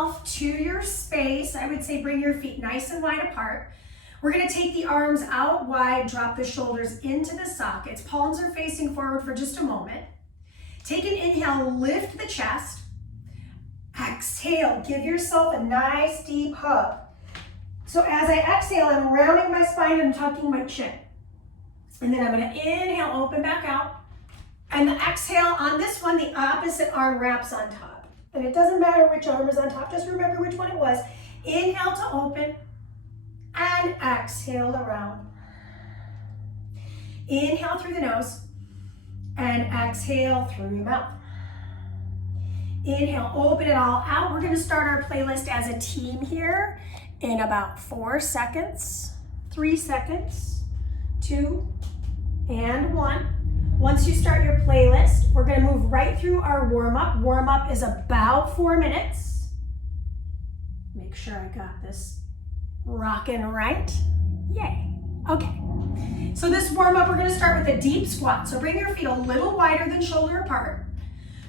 yourself to your space. I would say bring your feet nice and wide apart. We're gonna take the arms out wide, drop the shoulders into the sockets. Palms are facing forward for just a moment. Take an inhale, lift the chest. Exhale, give yourself a nice deep hug. So as I exhale, I'm rounding my spine and tucking my chin. And then I'm gonna inhale, open back out. And the exhale on this one, the opposite arm wraps on top. And it doesn't matter which arm is on top, just remember which one it was. Inhale to open. And exhale around. Inhale through the nose and exhale through your mouth. Inhale, open it all out. We're going to start our playlist as a team here in about 4 seconds, 3 seconds, 2, and 1. Once you start your playlist, we're going to move right through our warm-up. Warm-up is about 4 minutes. Make sure I got this rocking right. Yay. Okay. So this warm up, we're going to start with a deep squat. So bring your feet a little wider than shoulder apart.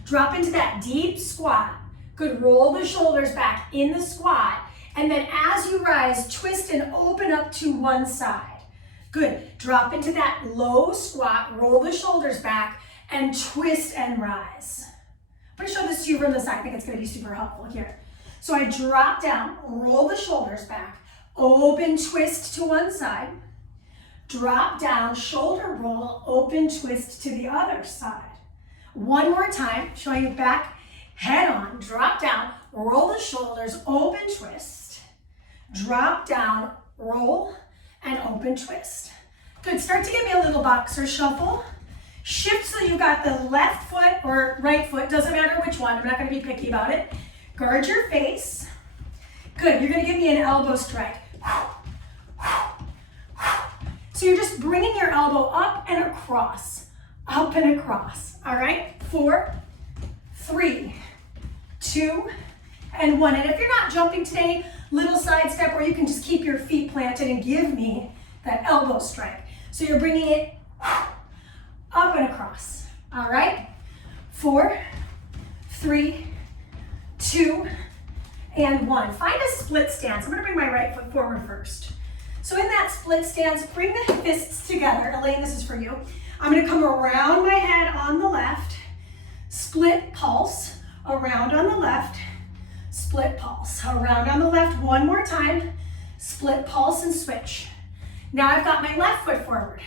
Drop into that deep squat. Good. Roll the shoulders back in the squat. And then as you rise, twist and open up to one side. Good. Drop into that low squat. Roll the shoulders back and twist and rise. I'm going to show this to you from the side. I think it's going to be super helpful here. So I drop down, roll the shoulders back. Open twist to one side, drop down, shoulder roll, open twist to the other side. One more time, showing you back, head on, drop down, roll the shoulders, open twist, drop down, roll, and open twist. Good, start to give me a little boxer shuffle. Shift so you got the left foot or right foot, doesn't matter which one, I'm not gonna be picky about it. Guard your face. Good, you're gonna give me an elbow strike. So you're just bringing your elbow up and across, all right? 4, 3, 2, and 1. And if you're not jumping today, little side step, or you can just keep your feet planted and give me that elbow strike. So you're bringing it up and across, all right? 4, 3, 2, and 1. Find a split stance. I'm gonna bring my right foot forward first. So in that split stance, bring the fists together. Elaine, this is for you. I'm gonna come around my head on the left, split pulse, around on the left, split pulse, around on the left, one more time, split pulse and switch. Now I've got my left foot forward.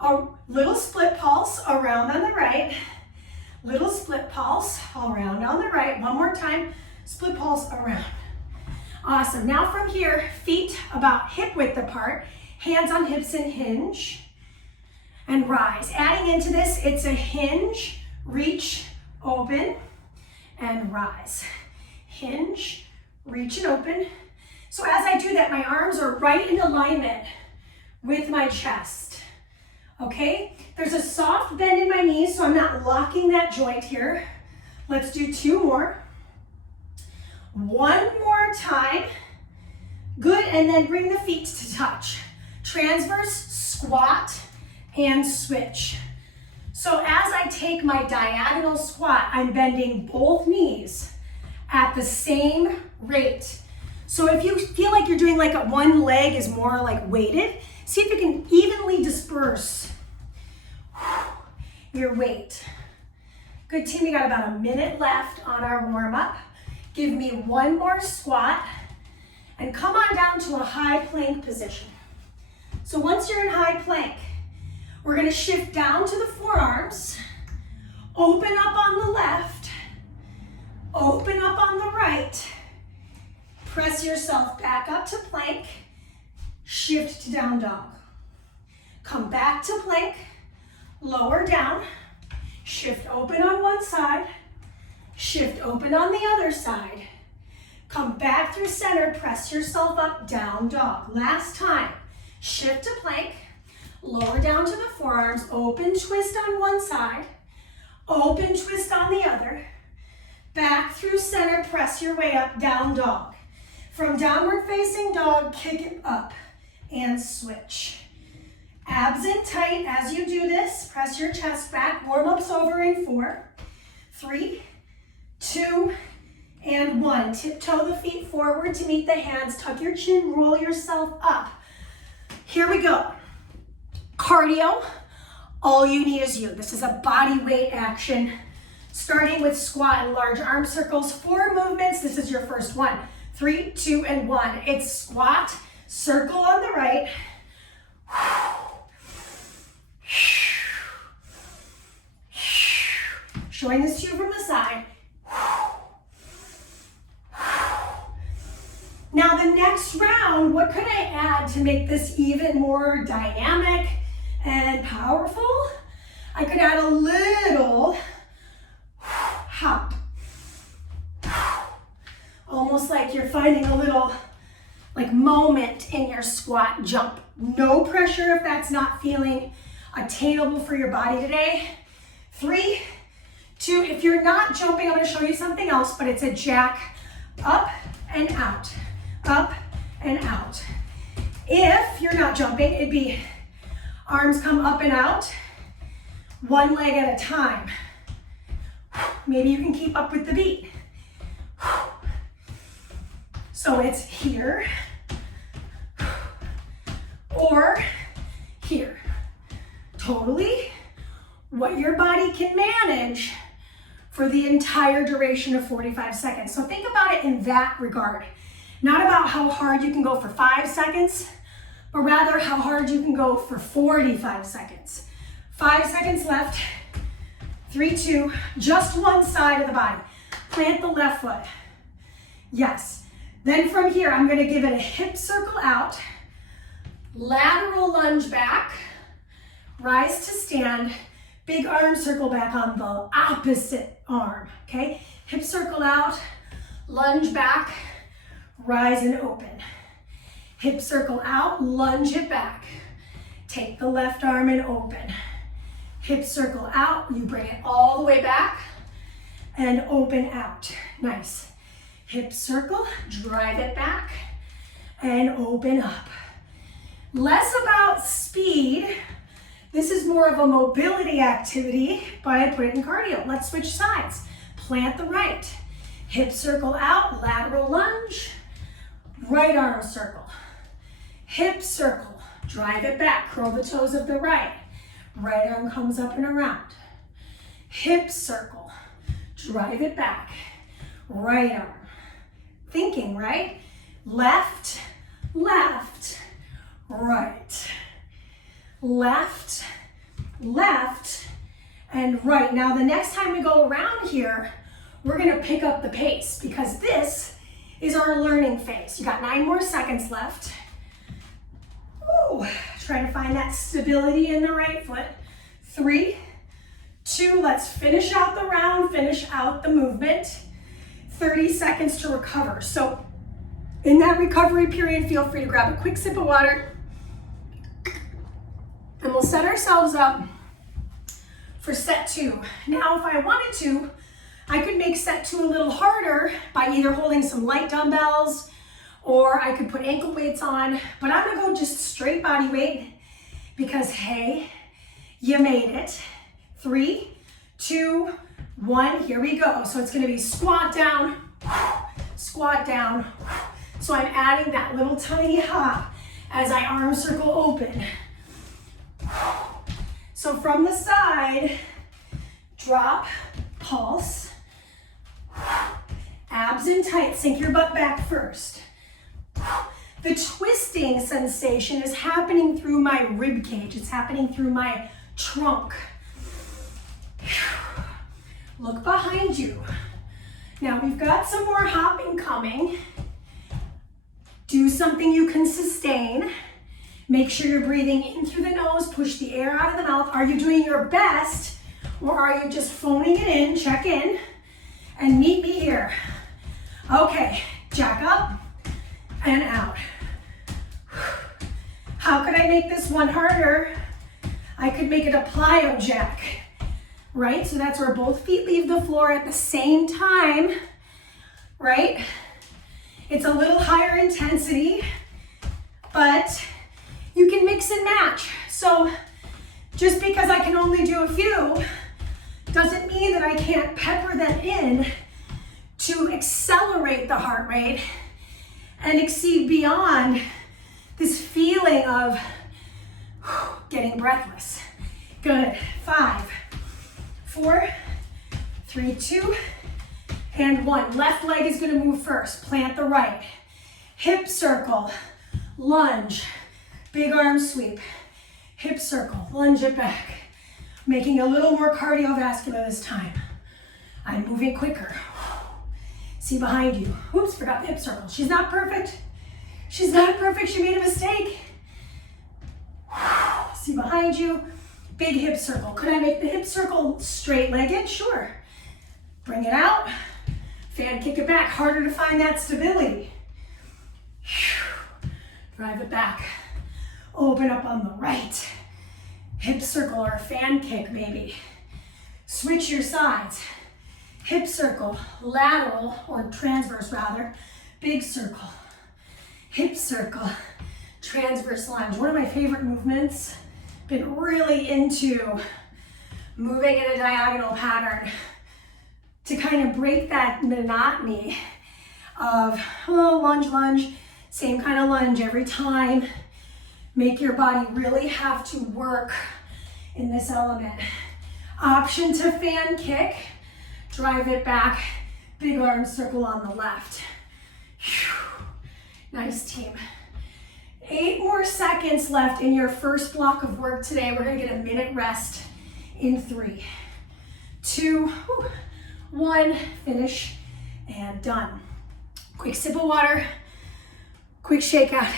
A little split pulse, around on the right, little split pulse, around on the right, one more time, split pulse around. Awesome. Now from here, feet about hip width apart, hands on hips and hinge, and rise. Adding into this, it's a hinge, reach, open, and rise. Hinge, reach and open. So as I do that, my arms are right in alignment with my chest. Okay? There's a soft bend in my knees, so I'm not locking that joint here. Let's do 2 more. 1 more time. Good, and then bring the feet to touch. Transverse, squat, and switch. So as I take my diagonal squat, I'm bending both knees at the same rate. So if you feel like you're doing like one leg is more like weighted, see if you can evenly disperse your weight. Good team, we got about a minute left on our warm up. Give me 1 more squat and come on down to a high plank position. So once you're in high plank, we're gonna shift down to the forearms, open up on the left, open up on the right, press yourself back up to plank, shift to down dog. Come back to plank, lower down, shift open on one side, shift open on the other side. Come back through center, press yourself up, down dog. Last time, shift to plank, lower down to the forearms, open twist on one side, open twist on the other, back through center, press your way up, down dog. From downward facing dog, kick it up and switch. Abs in tight as you do this, press your chest back, warm-up's over in 4, 3, 2, and 1. Tiptoe the feet forward to meet the hands. Tuck your chin, roll yourself up. Here we go. Cardio, all you need is you. This is a body weight action, starting with squat and large arm circles. 4 movements. This is your first one. 3, 2, and 1. It's squat, circle on the right. Showing this to you from the side. Now the next round, what could I add to make this even more dynamic and powerful? I could add a little hop. Almost like you're finding a little moment in your squat jump. No pressure if that's not feeling attainable for your body today. 3, 2, if you're not jumping, I'm gonna show you something else, but it's a jack up and out, up and out. If you're not jumping, it'd be arms come up and out, one leg at a time. Maybe you can keep up with the beat. So it's here or here. Totally what your body can manage for the entire duration of 45 seconds. So think about it in that regard. Not about how hard you can go for 5 seconds, but rather how hard you can go for 45 seconds. 5 seconds left. 3, 2, just one side of the body. Plant the left foot. Yes. Then from here, I'm gonna give it a hip circle out, lateral lunge back, rise to stand, big arm circle back on the opposite arm, okay? Hip circle out, lunge back, rise and open. Hip circle out, lunge it back. Take the left arm and open. Hip circle out, you bring it all the way back and open out. Nice. Hip circle, drive it back and open up. Less about speed. This is more of a mobility activity, but I put it in cardio. Let's switch sides. Plant the right. Hip circle out, lateral lunge, right arm circle. Hip circle, drive it back, curl the toes of the right. Right arm comes up and around. Hip circle, drive it back, right arm. Thinking, right? Left, left, right. Left, left, and right. Now the next time we go around here, we're gonna pick up the pace because this is our learning phase. You got 9 more seconds left. Ooh, try to find that stability in the right foot. 3, 2, let's finish out the round, finish out the movement. 30 seconds to recover. So in that recovery period, feel free to grab a quick sip of water and we'll set ourselves up for set 2. Now, if I wanted to, I could make set 2 a little harder by either holding some light dumbbells or I could put ankle weights on, but I'm gonna go just straight body weight because, hey, you made it. 3, 2, 1, here we go. So it's gonna be squat down, squat down. So I'm adding that little tiny hop as I arm circle open. So from the side, drop, pulse, abs in tight, sink your butt back first. The twisting sensation is happening through my rib cage. It's happening through my trunk. Look behind you. Now we've got some more hopping coming. Do something you can sustain. Make sure you're breathing in through the nose, push the air out of the mouth. Are you doing your best or are you just phoning it in? Check in and meet me here. Okay, jack up and out. How could I make this one harder? I could make it a plyo jack. Right? So that's where both feet leave the floor at the same time, right? It's a little higher intensity, but you can mix and match. So just because I can only do a few doesn't mean that I can't pepper them in to accelerate the heart rate and exceed beyond this feeling of getting breathless. Good. 5, 4, 3, 2, and 1. Left leg is going to move first. Plant the right. Hip circle, lunge, big arm sweep. Hip circle, lunge it back. Making a little more cardiovascular this time. I'm moving quicker. See behind you. Oops, forgot the hip circle. She's not perfect. She's not perfect. She made a mistake. See behind you. Big hip circle. Could I make the hip circle straight-legged? Sure. Bring it out. Fan kick it back. Harder to find that stability. Drive it back. Open up on the right. Hip circle or a fan kick maybe. Switch your sides. Hip circle, lateral or transverse rather. Big circle. Hip circle, transverse lunge. One of my favorite movements. Been really into moving in a diagonal pattern to kind of break that monotony of lunge, lunge, same kind of lunge every time. Make your body really have to work in this element. Option to fan kick, drive it back, big arm circle on the left. Whew. Nice team. 8 more seconds left in your first block of work today. We're gonna get a minute rest in 3, 2, 1, finish, and done. Quick sip of water, quick shake out.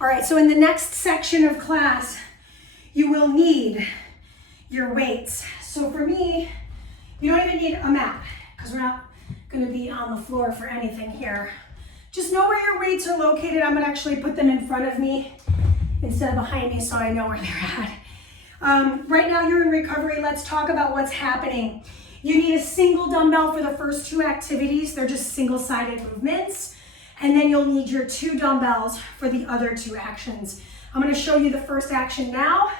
All right, so in the next section of class, you will need your weights. So for me, you don't even need a mat because we're not gonna be on the floor for anything here. Just know where your weights are located. I'm gonna actually put them in front of me instead of behind me so I know where they're at. Right now you're in recovery. Let's talk about what's happening. You need a single dumbbell for the first 2 activities. They're just single-sided movements. And then you'll need your 2 dumbbells for the other 2 actions. I'm gonna show you the first action now.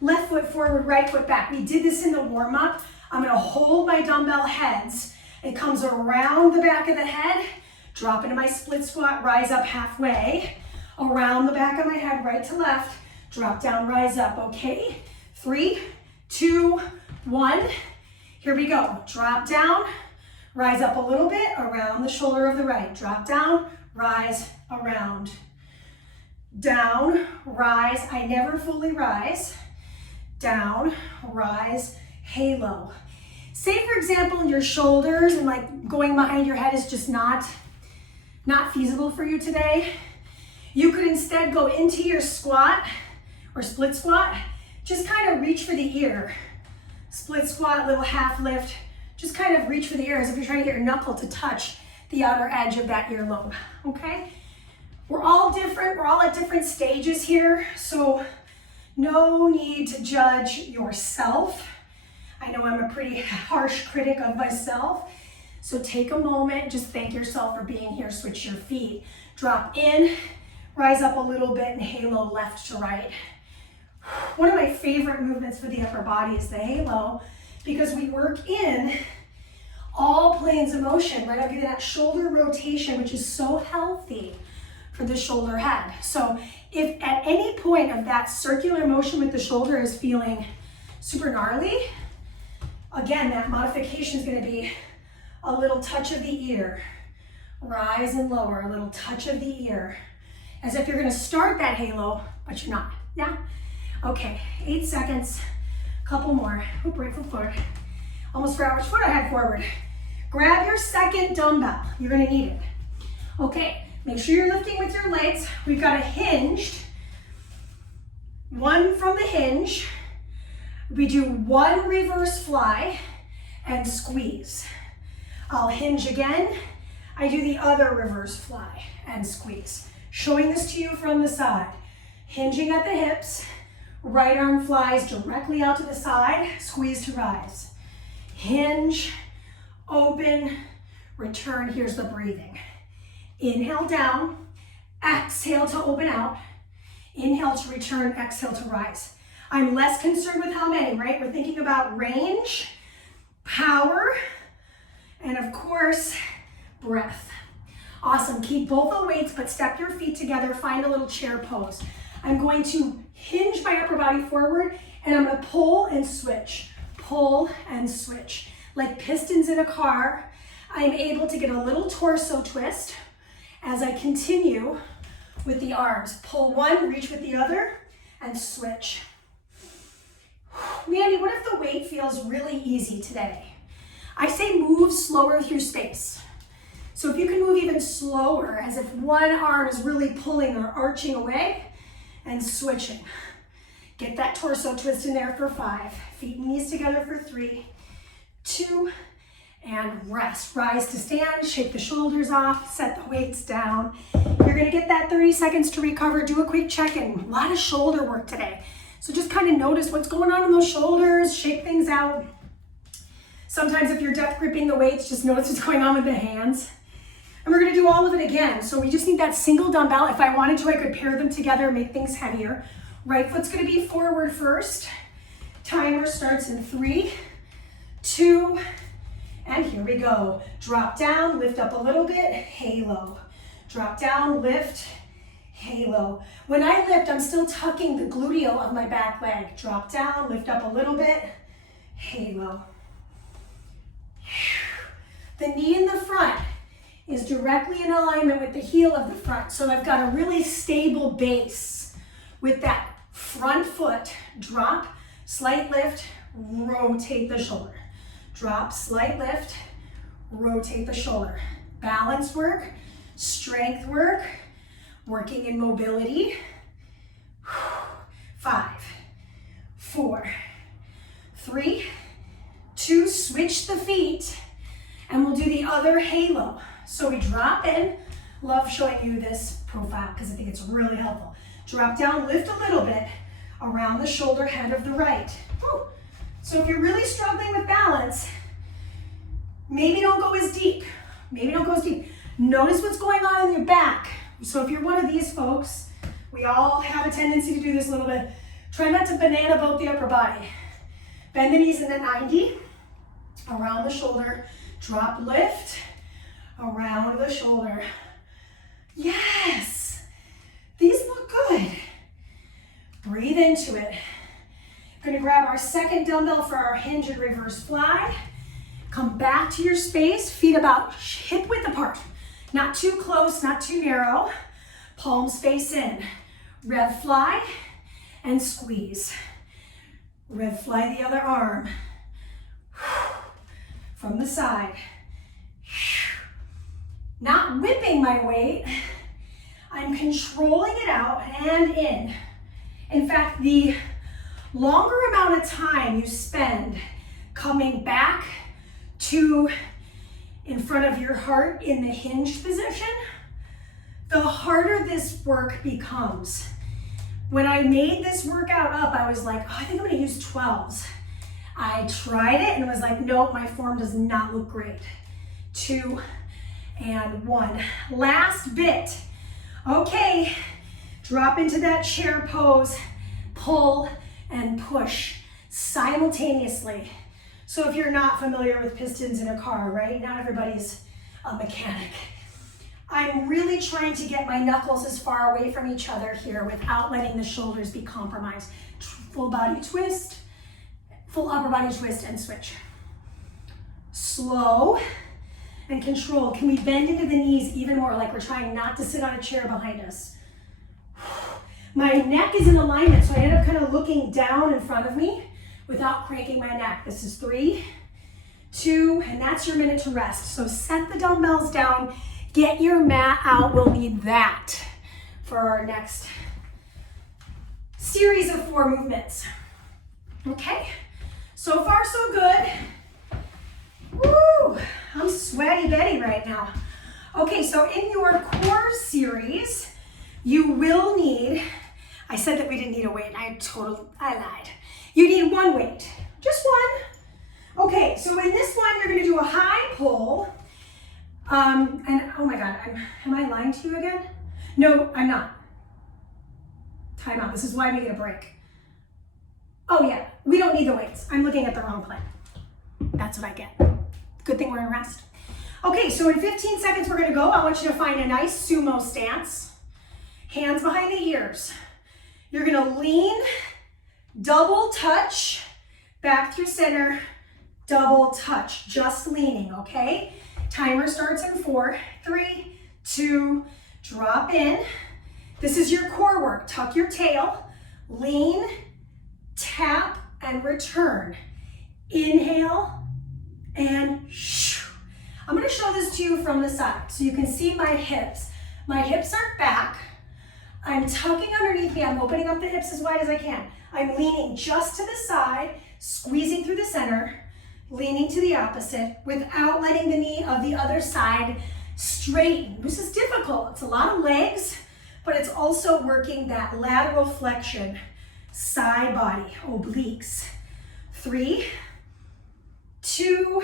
Left foot forward, right foot back. We did this in the warm-up. I'm gonna hold my dumbbell heads. It comes around the back of the head, drop into my split squat, rise up halfway, around the back of my head, right to left, drop down, rise up, okay? 3, 2, 1. Here we go. Drop down, rise up a little bit, around the shoulder of the right. Drop down, rise, around. Down, rise. I never fully rise. Down, rise, halo. Say for example, your shoulders and like going behind your head is just not feasible for you today. You could instead go into your squat or split squat. Just kind of reach for the ear. Split squat, little half lift. Just kind of reach for the ear as if you're trying to get your knuckle to touch the outer edge of that earlobe, okay? We're all different. We're all at different stages here, so no need to judge yourself. I know I'm a pretty harsh critic of myself, so take a moment, just thank yourself for being here. Switch your feet. Drop in, rise up a little bit, and halo left to right. One of my favorite movements for the upper body is the halo because we work in all planes of motion, right? I'm getting that shoulder rotation, which is so healthy for the shoulder head. So if at any point of that circular motion with the shoulder is feeling super gnarly, again, that modification is going to be a little touch of the ear, rise and lower, a little touch of the ear, as if you're going to start that halo, but you're not. Yeah? Okay, 8 seconds, couple more. Oop, right foot forward. Almost forgot which foot I had forward. Grab your second dumbbell. You're going to need it. Okay, make sure you're lifting with your legs. We've got a hinged. One from the hinge. We do 1 reverse fly and squeeze. I'll hinge again. I do the other reverse fly and squeeze. Showing this to you from the side. Hinging at the hips. Right arm flies directly out to the side. Squeeze to rise. Hinge, open, return. Here's the breathing. Inhale down. Exhale to open out. Inhale to return. Exhale to rise. I'm less concerned with how many, right? We're thinking about range, power, And of course, breath. Awesome. Keep both the weights, but step your feet together. Find a little chair pose. I'm going to hinge my upper body forward, and I'm going to pull and switch. Pull and switch. Like pistons in a car, I'm able to get a little torso twist as I continue with the arms. Pull one, reach with the other, and switch. Mandy, what if the weight feels really easy today? I say move slower through space. So if you can move even slower, as if one arm is really pulling or arching away and switching. Get that torso twist in there for 5. Feet and knees together for 3, 2, and rest. Rise to stand, shake the shoulders off, set the weights down. You're gonna get that 30 seconds to recover. Do a quick check-in. A lot of shoulder work today. So just kind of notice what's going on in those shoulders, shake things out. Sometimes if you're death gripping the weights, just notice what's going on with the hands. And we're gonna do all of it again. So we just need that single dumbbell. If I wanted to, I could pair them together and make things heavier. Right foot's gonna be forward first. Timer starts in 3, 2, and here we go. Drop down, lift up a little bit, halo. Drop down, lift, halo. When I lift, I'm still tucking the gluteal of my back leg. Drop down, lift up a little bit, halo. The knee in the front is directly in alignment with the heel of the front. So I've got a really stable base with that front foot. Drop, slight lift, rotate the shoulder. Drop, slight lift, rotate the shoulder. Balance work, strength work, working in mobility. 5, 4, 3, 2, switch the feet, and we'll do the other halo. So we drop in. Love showing you this profile because I think it's really helpful. Drop down, lift a little bit around the shoulder head of the right. Whew. So if you're really struggling with balance, maybe don't go as deep. Maybe don't go as deep. Notice what's going on in your back. So if you're one of these folks, we all have a tendency to do this a little bit. Try not to banana boat the upper body. Bend the knees in a 90, around the shoulder. Drop, lift, around the shoulder. Yes, these look good. Breathe into it. Gonna grab our second dumbbell for our hinge and reverse fly. Come back to your space, feet about hip width apart. Not too close, not too narrow. Palms face in. Rev fly and squeeze. Rev fly the other arm. From the side. Not whipping my weight. I'm controlling it out and in. In fact, the longer amount of time you spend coming back to in front of your heart in the hinge position, the harder this work becomes. When I made this workout up, I was like, oh, I think I'm gonna use 12s. I tried it and was like, nope, my form does not look great. 2 and 1. Last bit. Okay, drop into that chair pose, pull and push simultaneously. So if you're not familiar with pistons in a car, right? Not everybody's a mechanic. I'm really trying to get my knuckles as far away from each other here without letting the shoulders be compromised. Full body twist, full upper body twist and switch. Slow and control. Can we bend into the knees even more, like we're trying not to sit on a chair behind us? My neck is in alignment, so I end up kind of looking down in front of me without cranking my neck. This is 3, 2, and that's your minute to rest. So set the dumbbells down, get your mat out. We'll need that for our next series of 4 movements. Okay, so far so good. Woo, I'm sweaty Betty right now. Okay, so in your core series, you will need, I said that we didn't need a weight, I lied. You need 1 weight, just 1. Okay, so in this one, you're gonna do a high pull. And oh my God, am I lying to you again? No, I'm not. Time out, this is why we get a break. Oh yeah, we don't need the weights. I'm looking at the wrong plane. That's what I get. Good thing we're in rest. Okay, so in 15 seconds we're gonna go. I want you to find a nice sumo stance. Hands behind the ears. You're gonna lean, double touch, back through center, double touch, just leaning, okay? Timer starts in 4, 3, 2, drop in. This is your core work. Tuck your tail, lean, tap, and return. Inhale, and shoo. I'm gonna show this to you from the side so you can see my hips. My hips are back. I'm tucking underneath me. I'm opening up the hips as wide as I can. I'm leaning just to the side, squeezing through the center, leaning to the opposite without letting the knee of the other side straighten. This is difficult. It's a lot of legs, but it's also working that lateral flexion, side body, obliques. 3, 2,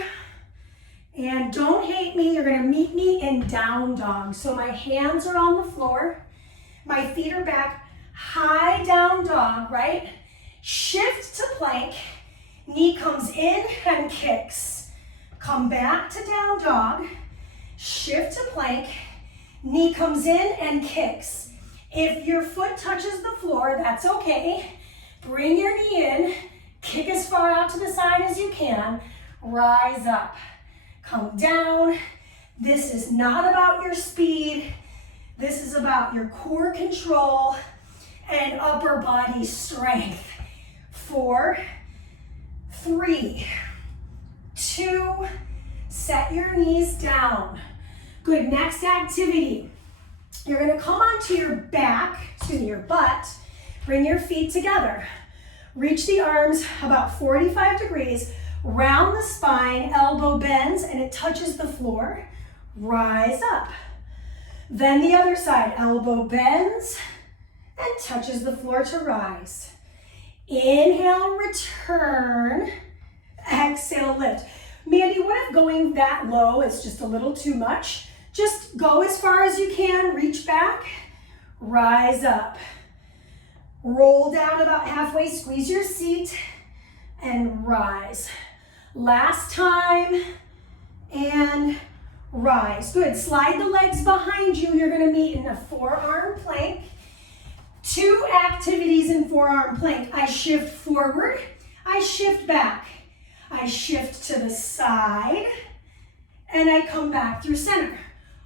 and don't hate me. You're gonna meet me in down dog. So my hands are on the floor. My feet are back, high down dog, right? Shift to plank, knee comes in and kicks. Come back to down dog, shift to plank, knee comes in and kicks. If your foot touches the floor, that's okay. Bring your knee in, kick as far out to the side as you can, rise up, come down. This is not about your speed. This is about your core control and upper body strength. 4, 3, 2, set your knees down. Good, next activity. You're gonna come onto your back, your butt, bring your feet together. Reach the arms about 45 degrees, round the spine, elbow bends, and it touches the floor. Rise up. Then the other side, elbow bends and touches the floor to rise. Inhale, return. Exhale, lift. Mandy, what if going that low is just a little too much? Just go as far as you can, reach back, rise up. Roll down about halfway, squeeze your seat, and rise. Last time, and rise. Good, slide the legs behind you. You're gonna meet in a forearm plank. 2 activities in forearm plank. I shift forward, I shift back. I shift to the side, and I come back through center.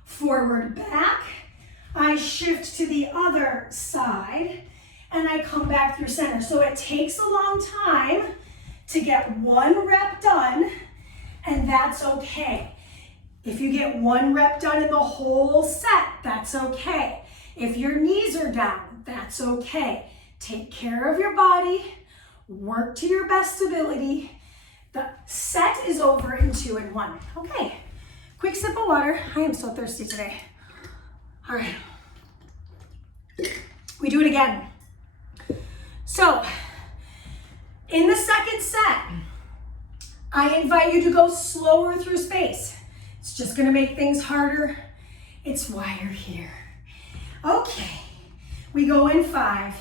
Forward, back. I shift to the other side, and I come back through center. So it takes a long time to get 1 rep done, and that's okay. If you get 1 rep done in the whole set, that's okay. If your knees are down, that's okay. Take care of your body, work to your best ability. The set is over in 2 and 1. Okay, quick sip of water. I am so thirsty today. All right, we do it again. So, in the second set, I invite you to go slower through space. It's just gonna make things harder. It's why you're here. Okay, we go in 5,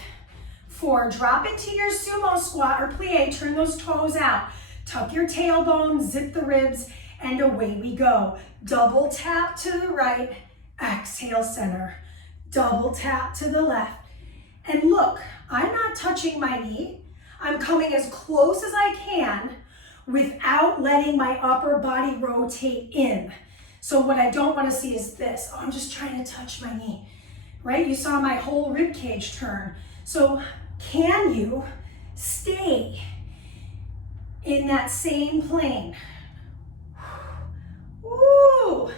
4, drop into your sumo squat or plie, turn those toes out. Tuck your tailbone, zip the ribs, and away we go. Double tap to the right, exhale center. Double tap to the left. And look, I'm not touching my knee. I'm coming as close as I can without letting my upper body rotate in. So what I don't want to see is this. Oh, I'm just trying to touch my knee, right? You saw my whole rib cage turn. So can you stay in that same plane? Woo!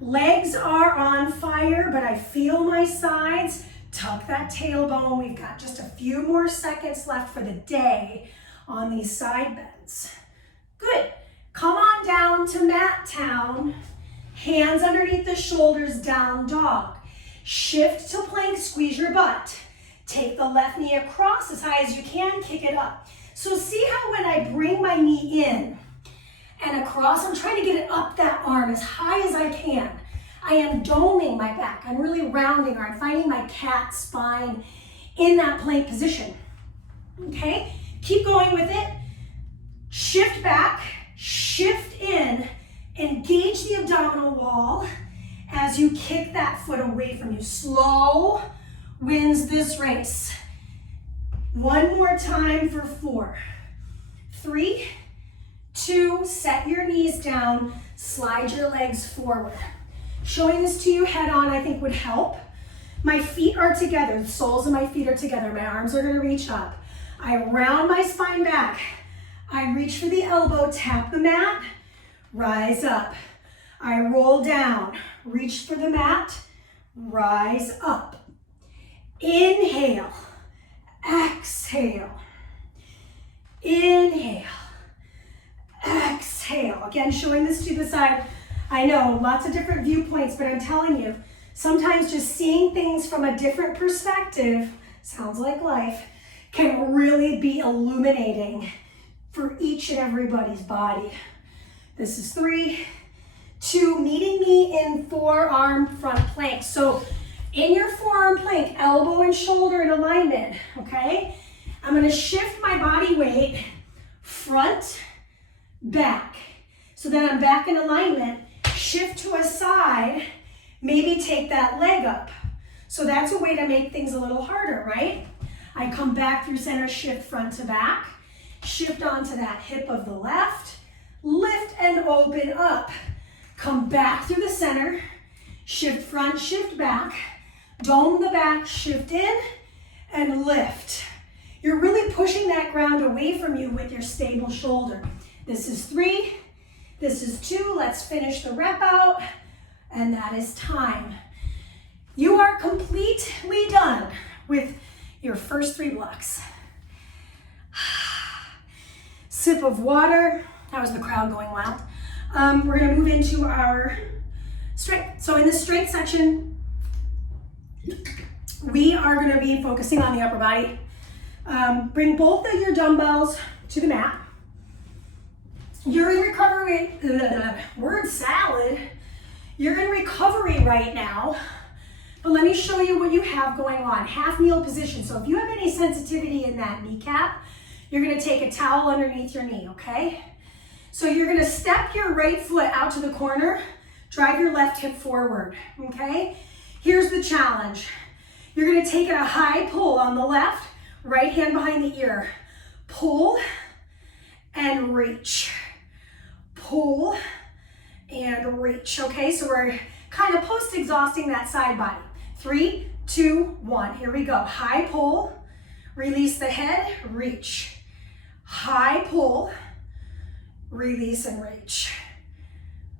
Legs are on fire, but I feel my sides. Tuck that tailbone. We've got just a few more seconds left for the day on these side bends. Good. Come on down to mat town. Hands underneath the shoulders, down dog. Shift to plank, squeeze your butt. Take the left knee across as high as you can, kick it up. So see how when I bring my knee in and across, I'm trying to get it up that arm as high as I can. I am doming my back. I'm really rounding, or I'm finding my cat spine in that plank position. Okay, keep going with it. Shift back, shift in, Engage the abdominal wall as you kick that foot away from you. Slow wins this race. One more time for 4, 3, 2, set your knees down, slide your legs forward. Showing this to you head on, I think would help. My feet are together, the soles of my feet are together. My arms are gonna reach up. I round my spine back. I reach for the elbow, tap the mat, rise up. I roll down, reach for the mat, rise up. Inhale, exhale. Inhale, exhale. Again, showing this to the side. I know, lots of different viewpoints, but I'm telling you, sometimes just seeing things from a different perspective, sounds like life, can really be illuminating for each and everybody's body. This is 3, 2, meeting me in forearm front plank. So in your forearm plank, elbow and shoulder in alignment, okay? I'm gonna shift my body weight front, back. So then I'm back in alignment, shift to a side, maybe take that leg up. So that's a way to make things a little harder, right? I come back through center, shift front to back, shift onto that hip of the left, lift and open up. Come back through the center, shift front, shift back, dome the back, shift in, and lift. You're really pushing that ground away from you with your stable shoulder. This is 3, this is 2, let's finish the rep out, and that is time. You are completely done with your first 3 blocks. Sip of water. That was the crowd going wild. We're gonna move into our strength. So in this strength section, we are gonna be focusing on the upper body. Bring both of your dumbbells to the mat. You're in recovery, word salad. You're in recovery right now, but let me show you what you have going on. Half kneel position. So if you have any sensitivity in that kneecap, you're gonna take a towel underneath your knee, okay? So you're gonna step your right foot out to the corner, drive your left hip forward, okay? Here's the challenge. You're gonna take a high pull on the left, right hand behind the ear. Pull and reach. Pull and reach, okay? So we're kind of post-exhausting that side body. 3, 2, 1, here we go. High pull, release the head, reach. High pull, release and reach.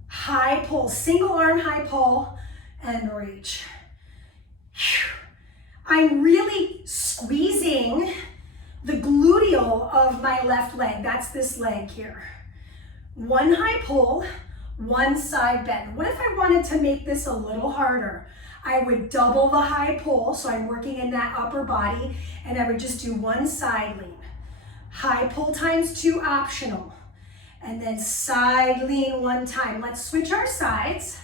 High pull, single arm high pull and reach. I'm really squeezing the gluteal of my left leg. That's this leg here. 1 high pull, 1 side bend. What if I wanted to make this a little harder? I would double the high pull, so I'm working in that upper body, and I would just do 1 side lean. High pull times 2 optional. And then side lean 1 time. Let's switch our sides.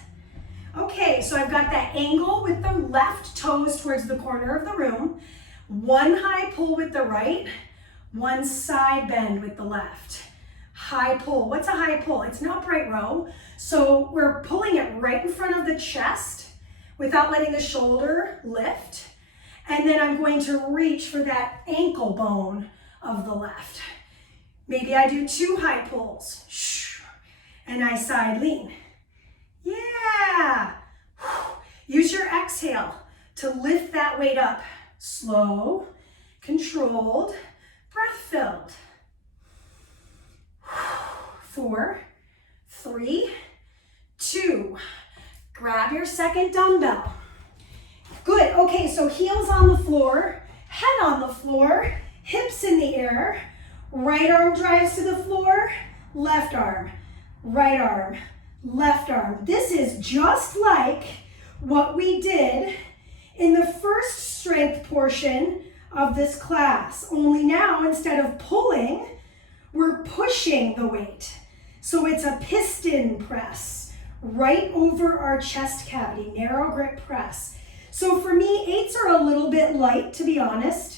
Okay, so I've got that angle with the left toes towards the corner of the room. 1 high pull with the right, 1 side bend with the left. High pull. What's a high pull? It's an upright row. So we're pulling it right in front of the chest without letting the shoulder lift. And then I'm going to reach for that ankle bone of the left. Maybe I do 2 high pulls. And I side lean. Yeah. Use your exhale to lift that weight up. Slow, controlled, breath-filled. 4, 3, 2. Grab your second dumbbell. Good. Okay, so heels on the floor, head on the floor, hips in the air. Right arm drives to the floor, left arm, right arm, left arm. This is just like what we did in the first strength portion of this class. Only now, instead of pulling, we're pushing the weight. So it's a piston press right over our chest cavity, narrow grip press. So for me, 8s are a little bit light, to be honest.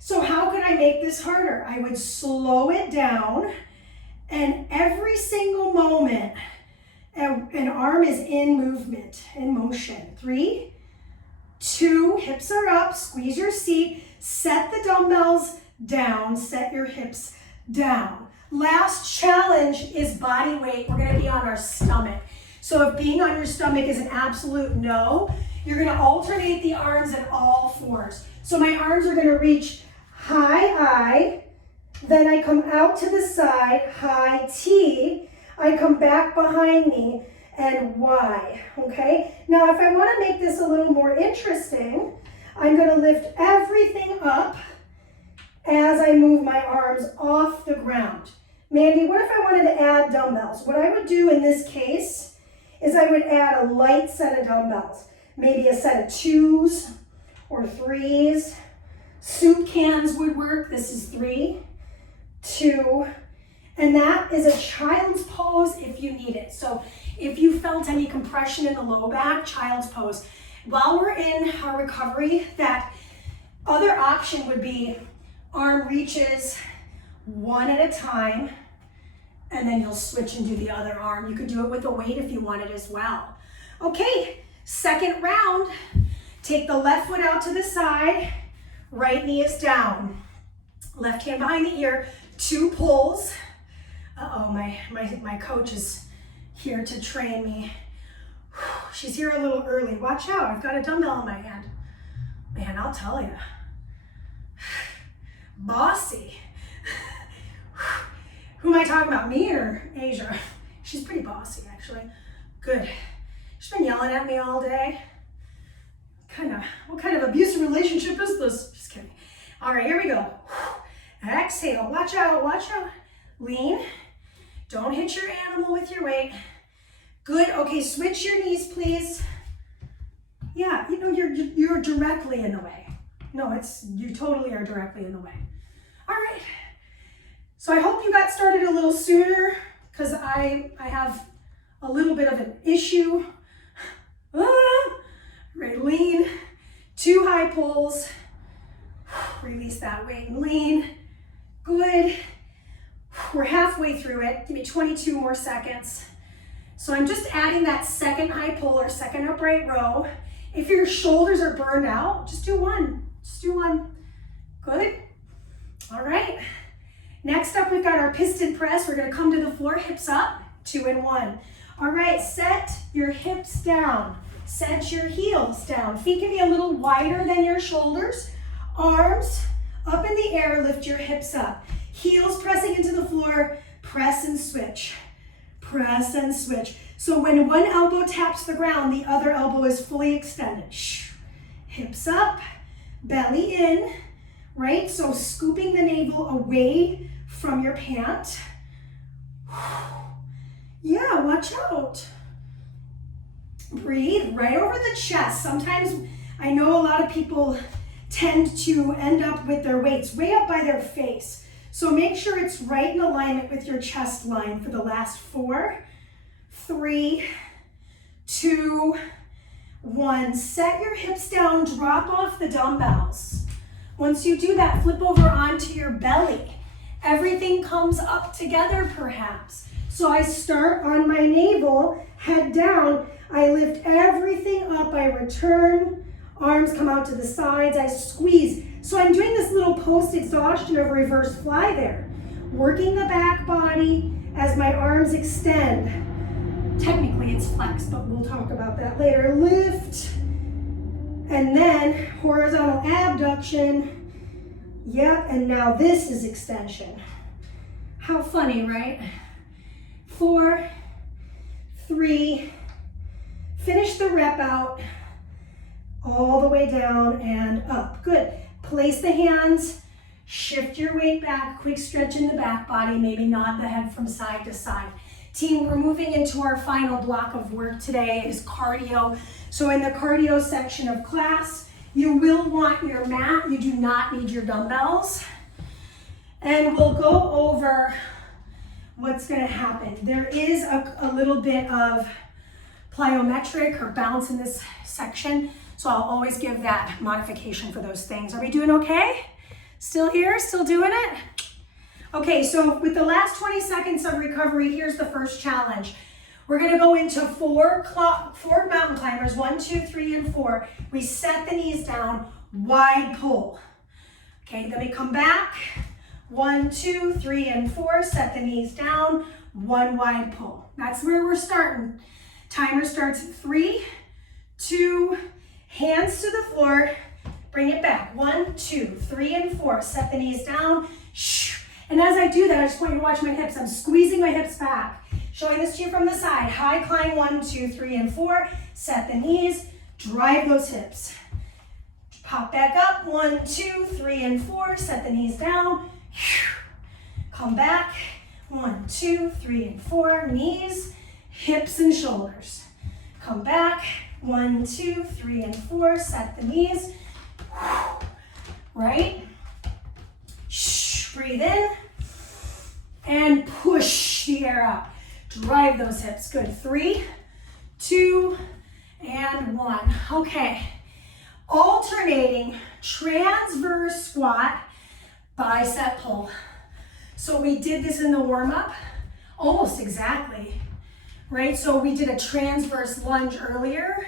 So how could I make this harder? I would slow it down, and every single moment An arm is in movement, in motion. 3, 2, hips are up, squeeze your seat, set the dumbbells down, set your hips down. Last challenge is body weight. We're gonna be on our stomach. So if being on your stomach is an absolute no, you're gonna alternate the arms at all fours. So my arms are gonna reach high I, then I come out to the side, high T, I come back behind me, and Y, okay? Now, if I wanna make this a little more interesting, I'm gonna lift everything up as I move my arms off the ground. Mandy, what if I wanted to add dumbbells? What I would do in this case is I would add a light set of dumbbells, maybe a set of 2s or 3s. Soup cans would work. This is 3, 2, and that is a child's pose if you need it. So if you felt any compression in the low back, child's pose. While we're in our recovery, that other option would be arm reaches one at a time, and then you'll switch and do the other arm. You could do it with a weight if you wanted as well. Okay, second round. Take the left foot out to the side, right knee is down. Left hand behind the ear, 2 pulls. Uh-oh, my coach is here to train me. She's here a little early. Watch out, I've got a dumbbell in my hand. Man, I'll tell you. Bossy. Who am I talking about, me or Asia? She's pretty bossy, actually. Good. She's been yelling at me all day. What kind of abusive relationship is this? Just kidding. All right, here we go. Exhale, watch out, watch out. Lean. Don't hit your animal with your weight. Good, okay, switch your knees, please. Yeah, you know, you're directly in the way. No, you totally are directly in the way. All right. So I hope you got started a little sooner because I have a little bit of an issue. Right, lean, 2 high pulls. Release that weight and lean. Good. We're halfway through it. Give me 22 more seconds. So I'm just adding that second high pull or second upright row. If your shoulders are burned out, just do one. Just do one. Good. All right. Next up, we've got our piston press. We're gonna come to the floor, hips up, 2 and 1. All right, set your hips down. Set your heels down. Feet can be a little wider than your shoulders. Arms up in the air, lift your hips up. Heels pressing into the floor, press and switch. Press and switch. So when one elbow taps the ground, the other elbow is fully extended. Hips up, belly in, right? So scooping the navel away from your pant. Yeah, watch out. Breathe right over the chest. Sometimes I know a lot of people tend to end up with their weights way up by their face. So make sure it's right in alignment with your chest line for the last 4, 3, 2, 1. Set your hips down, drop off the dumbbells. Once you do that, flip over onto your belly. Everything comes up together perhaps. So I start on my navel, head down, I lift everything up, I return, arms come out to the sides, I squeeze. So I'm doing this little post-exhaustion of reverse fly there. Working the back body as my arms extend. Technically it's flex, but we'll talk about that later. Lift, and then horizontal abduction. Yep, and now this is extension. How funny, right? 4, 3, finish the rep out, all the way down and up. Good. Place the hands, shift your weight back, quick stretch in the back body, maybe nod the head from side to side. Team, we're moving into our final block of work today is cardio. So in the cardio section of class, you will want your mat. You do not need your dumbbells. And we'll go over what's going to happen. There is a little bit of plyometric or bounce in this section. So I'll always give that modification for those things. Are we doing okay? Still here? Still doing it? Okay, so with the last 20 seconds of recovery, here's the first challenge. We're gonna go into four mountain climbers, 1, 2, 3, and 4. We set the knees down, wide pull. Okay, then we come back, 1, 2, 3, and 4, set the knees down, 1 wide pull. That's where we're starting. Timer starts at 3, 2, hands to the floor, bring it back, 1, 2, 3, and 4, set the knees down, and as I do that, I just want you to watch my hips. I'm squeezing my hips back. Showing this to you from the side. High climb, 1, 2, 3, and 4. Set the knees, drive those hips. Pop back up, 1, 2, 3, and 4. Set the knees down. Come back, 1, 2, 3, and 4. Knees, hips, and shoulders. Come back, 1, 2, 3, and 4. Set the knees. Right? Breathe in and push the air up. Drive those hips. Good. 3, 2, and 1. Okay. Alternating transverse squat, bicep pull. So we did this in the warm-up, almost exactly, right? So we did a transverse lunge earlier.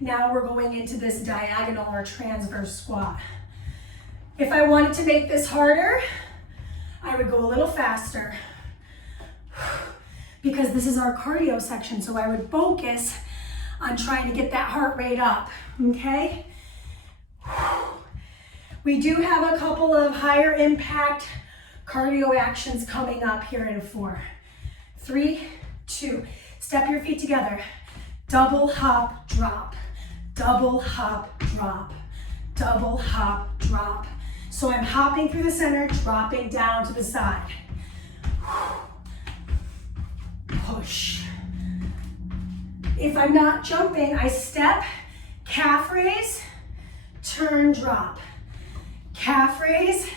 Now we're going into this diagonal or transverse squat. If I wanted to make this harder, I would go a little faster because this is our cardio section. So I would focus on trying to get that heart rate up, okay? We do have a couple of higher impact cardio actions coming up here in 4. 3, 2, step your feet together. Double hop, drop. Double hop, drop. Double hop, drop. So I'm hopping through the center, dropping down to the side. Push. If I'm not jumping, I step, calf raise, turn, drop. Calf raise,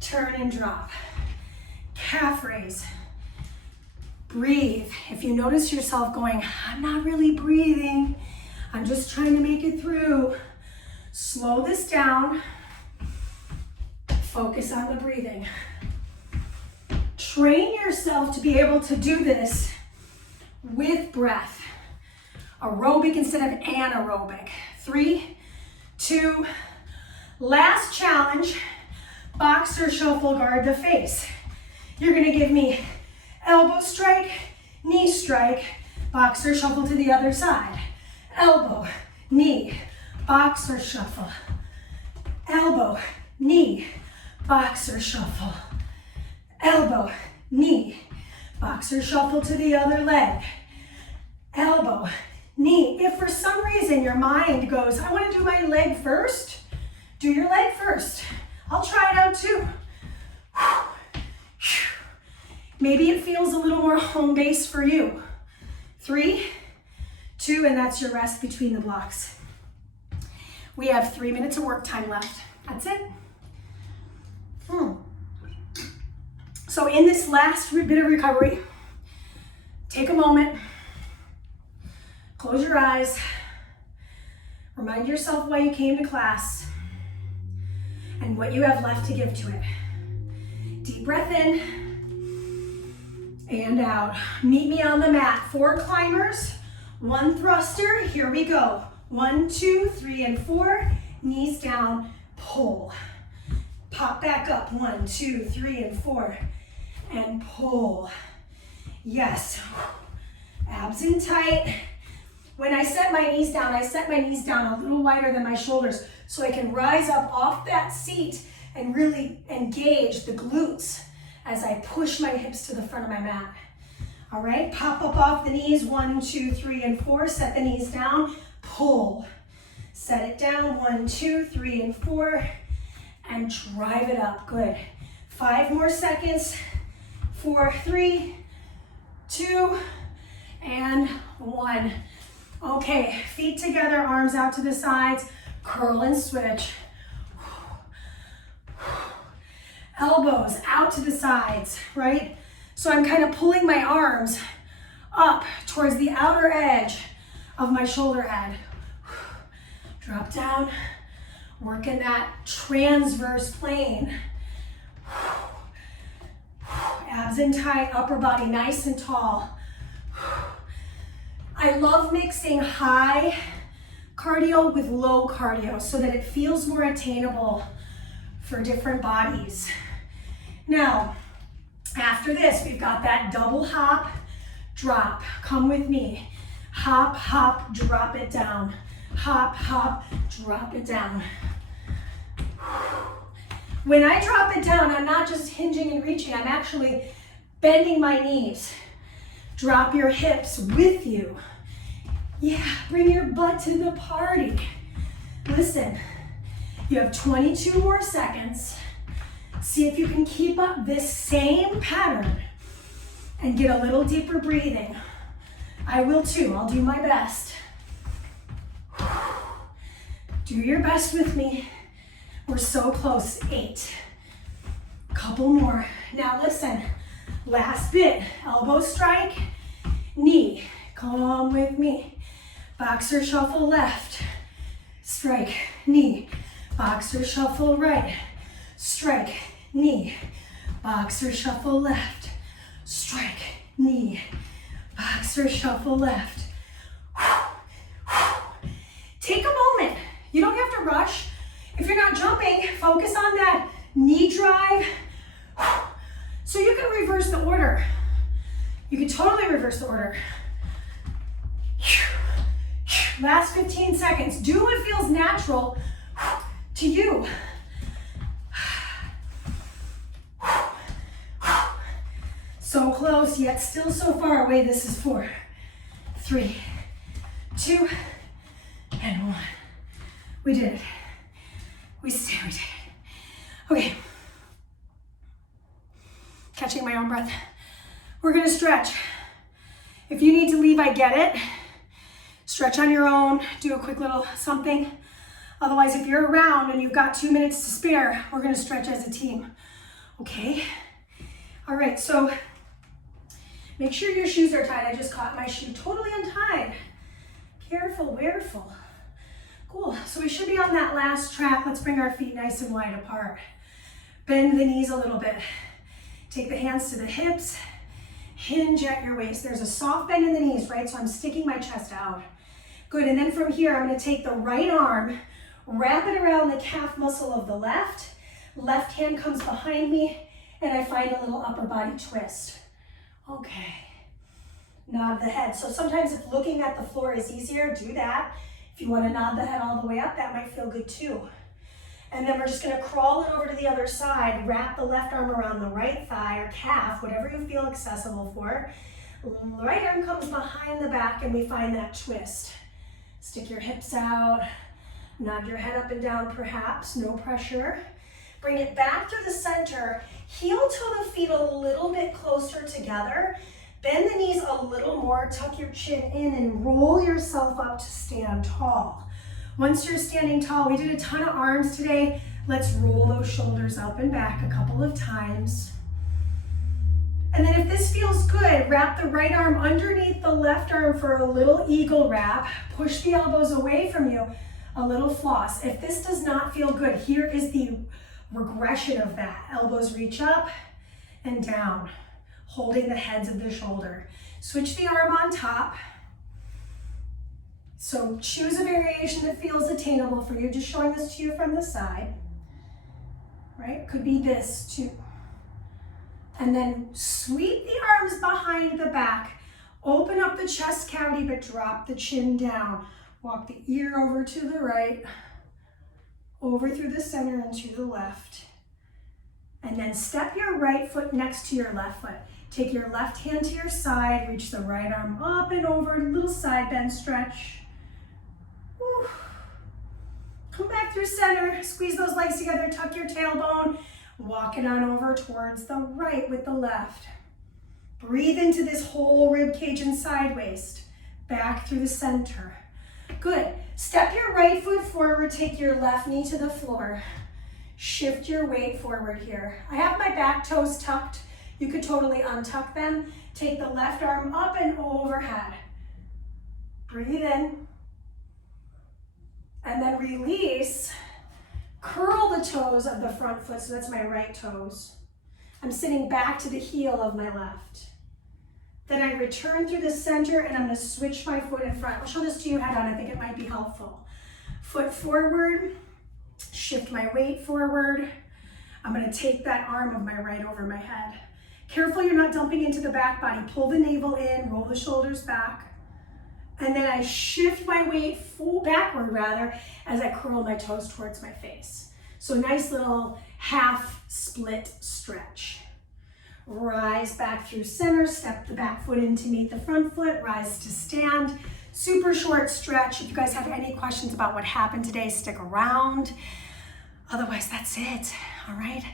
turn and drop. Calf raise. Breathe. If you notice yourself going, I'm not really breathing, I'm just trying to make it through, slow this down. Focus on the breathing. Train yourself to be able to do this with breath. Aerobic instead of anaerobic. 3, 2, last challenge, boxer shuffle, guard the face. You're gonna give me elbow strike, knee strike, boxer shuffle to the other side. Elbow, knee, boxer shuffle. Elbow, knee, boxer shuffle. Elbow, knee, boxer shuffle to the other leg. Elbow, knee. If for some reason your mind goes, I want to do my leg first, do your leg first. I'll try it out too. Maybe it feels a little more home base for you. 3, 2, and that's your rest between the blocks. We have 3 minutes of work time left. That's it. So in this last bit of recovery, take a moment, close your eyes, remind yourself why you came to class and what you have left to give to it. Deep breath in and out. Meet me on the mat. 4 climbers, 1 thruster. Here we go. 1, 2, 3, and 4. Knees down, pull. Pop back up. 1, 2, 3, and 4. And pull. Yes. Abs in tight. When I set my knees down, I set my knees down a little wider than my shoulders so I can rise up off that seat and really engage the glutes as I push my hips to the front of my mat. All right, pop up off the knees. 1, 2, 3, and 4. Set the knees down. Pull. Set it down. 1, 2, 3, and 4. And drive it up. Good. 5 more seconds. 4, 3, 2, and 1. Okay, feet together, arms out to the sides, curl and switch. Elbows out to the sides, right? So I'm kind of pulling my arms up towards the outer edge of my shoulder head. Drop down, working that transverse plane. Abs in tight, upper body nice and tall. I love mixing high cardio with low cardio so that it feels more attainable for different bodies. Now, after this, we've got that double hop, drop. Come with me. Hop, hop, drop it down. Hop, hop, drop it down. When I drop it down, I'm not just hinging and reaching, I'm actually bending my knees. Drop your hips with you. Yeah, bring your butt to the party. Listen, you have 22 more seconds. See if you can keep up this same pattern and get a little deeper breathing. I will too, I'll do my best. Do your best with me. We're so close, 8. Couple more. Now listen, last bit, elbow strike, knee, come with me. Boxer shuffle left, strike, knee. Boxer shuffle right, strike, knee. Boxer shuffle left, strike, knee. Boxer shuffle left. Take a moment. You don't have to rush. If you're not jumping, focus on that knee drive. So you can reverse the order. You can totally reverse the order. Last 15 seconds. Do what feels natural to you. So close, yet still so far away. This is 4, 3, 2, and 1. We did it. We did it. Okay. Catching my own breath. We're gonna stretch. If you need to leave, I get it. Stretch on your own, do a quick little something. Otherwise, if you're around and you've got 2 minutes to spare, we're gonna stretch as a team. Okay? All right, so make sure your shoes are tied. I just caught my shoe totally untied. Careful, careful. Cool, so we should be on that last track. Let's bring our feet nice and wide apart. Bend the knees a little bit. Take the hands to the hips. Hinge at your waist. There's a soft bend in the knees, right? So I'm sticking my chest out. Good, and then from here, I'm gonna take the right arm, wrap it around the calf muscle of the left. Left hand comes behind me, and I find a little upper body twist. Okay, nod the head. So sometimes if looking at the floor is easier, do that. If you want to nod the head all the way up, that might feel good too. And then we're just going to crawl it over to the other side, wrap the left arm around the right thigh or calf, whatever you feel accessible for. Right arm comes behind the back and we find that twist. Stick your hips out, nod your head up and down perhaps, no pressure. Bring it back to the center, heel toe the feet a little bit closer together. Bend the knees a little more, tuck your chin in and roll yourself up to stand tall. Once you're standing tall, we did a ton of arms today. Let's roll those shoulders up and back a couple of times. And then if this feels good, wrap the right arm underneath the left arm for a little eagle wrap. Push the elbows away from you, a little floss. If this does not feel good, here is the regression of that. Elbows reach up and down, holding the heads of the shoulder. Switch the arm on top. So choose a variation that feels attainable for you. Just showing this to you from the side, right? Could be this too. And then sweep the arms behind the back. Open up the chest cavity, but drop the chin down. Walk the ear over to the right, over through the center and to the left. And then step your right foot next to your left foot. Take your left hand to your side, reach the right arm up and over, little side bend stretch. Woo. Come back through center, squeeze those legs together, tuck your tailbone, walk it on over towards the right with the left. Breathe into this whole rib cage and side waist, back through the center. Good, step your right foot forward, take your left knee to the floor. Shift your weight forward here. I have my back toes tucked. You could totally untuck them. Take the left arm up and overhead. Breathe in. And then release. Curl the toes of the front foot, so that's my right toes. I'm sitting back to the heel of my left. Then I return through the center and I'm gonna switch my foot in front. I'll show this to you head on, I think it might be helpful. Foot forward, shift my weight forward. I'm gonna take that arm of my right over my head. Careful you're not dumping into the back body. Pull the navel in, roll the shoulders back. And then I shift my weight backward rather, as I curl my toes towards my face. So nice little half split stretch. Rise back through center, step the back foot in to meet the front foot, rise to stand. Super short stretch. If you guys have any questions about what happened today, stick around. Otherwise, that's it, all right?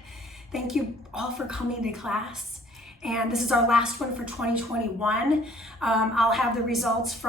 Thank you all for coming to class. And this is our last one for 2021. I'll have the results from